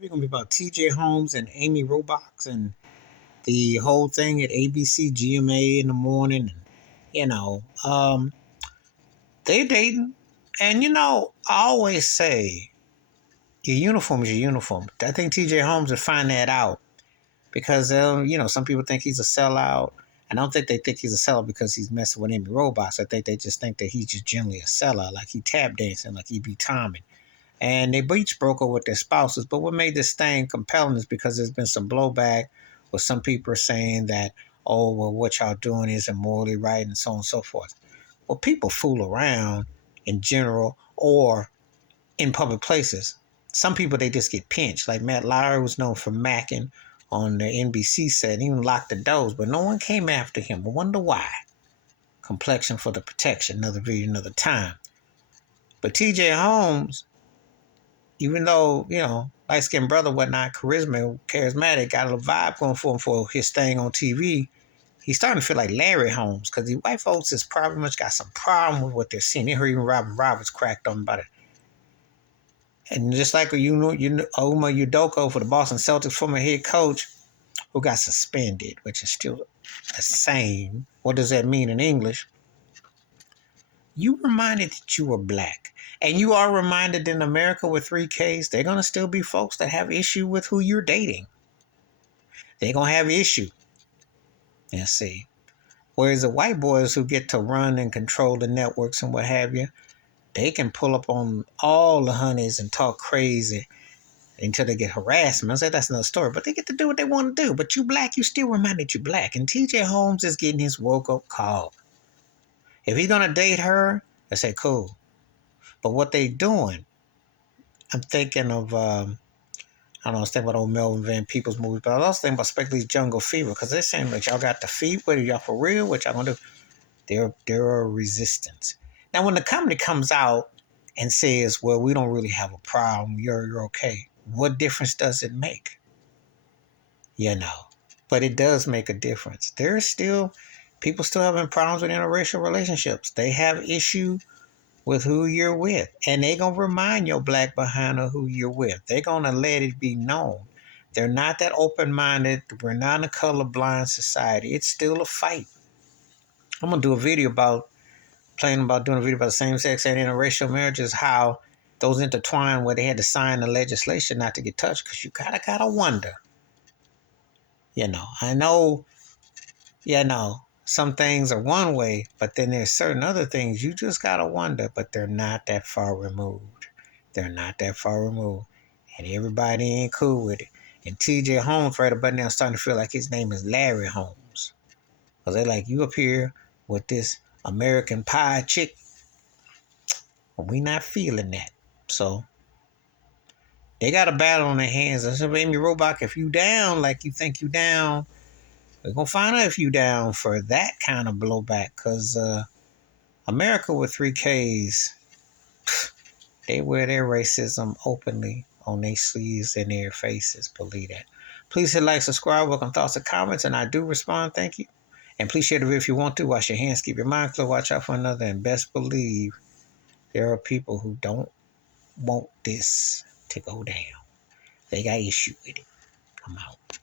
We're gonna be about T.J. Holmes and Amy Robach and the whole thing at ABC GMA in the morning. And, you know, they dating. And I always say your uniform is your uniform. I think T.J. Holmes would find that out because some people think he's a sellout. I don't think they think he's a seller because he's messing with Amy Robach. I think they just think that he's just generally a seller, like he tap dancing, like he be timing. And they each broke up with their spouses. But what made this thing compelling is because there's been some blowback where some people are saying that, oh, well, what y'all doing isn't morally right and so on and so forth. Well, people fool around in general or in public places. Some people, they just get pinched. Like Matt Lauer was known for macking on the NBC set, and even locked the doors, but no one came after him. I wonder why. Complexion for the protection, another video, another time. But TJ Holmes, even though, light skinned brother, whatnot, charisma, charismatic, got a little vibe going for him for his thing on TV, he's starting to feel like Larry Holmes because the white folks has probably much got some problem with what they're seeing. They heard even Robin Roberts cracked on about it. And just like Uma Udoko for the Boston Celtics, former head coach, who got suspended, which is still the same. What does that mean in English? You reminded that you were black. And you are reminded in America with 3Ks, they're going to still be folks that have issue with who you're dating. They're going to have issue. And see. Whereas the white boys who get to run and control the networks and what have you, they can pull up on all the honeys and talk crazy until they get harassment. I said that's another story, but they get to do what they want to do. But you black, you still reminded you black. And TJ Holmes is getting his woke up call. If he's going to date her, I say cool. But what they doing, I'm thinking of, I was thinking about old Melvin Van Peebles movies, but I was also thinking about Spike Lee's Jungle Fever because they're saying, like, y'all got the feet, what are y'all for real? What y'all going to do? There are resistance. Now, when the company comes out and says, well, we don't really have a problem, you're okay, what difference does it make? But it does make a difference. There's still, people still having problems with interracial relationships. They have issue with who you're with. And they're going to remind your black behind who you're with. They're going to let it be known. They're not that open-minded. We're not a colorblind society. It's still a fight. I'm going to do a video doing a video about same-sex and interracial marriages, how those intertwine where they had to sign the legislation not to get touched because you gotta wonder. I know, some things are one way, but then there's certain other things you just gotta wonder, but they're not that far removed. They're not that far removed. And everybody ain't cool with it. And TJ Holmes right about now starting to feel like his name is Larry Holmes. Because they're like, you up here with this American Pie chick. We not feeling that. So they got a battle on their hands. I said, Amy Robach, if you down like you think you down, we're going to find out if you down for that kind of blowback. Because America with 3Ks, they wear their racism openly on their sleeves and their faces. Believe that. Please hit like, subscribe, welcome thoughts and comments, and I do respond. Thank you. And please share the video if you want to. Wash your hands, keep your mind clear, watch out for another, and best believe there are people who don't want this to go down. They got issue with it. I'm out.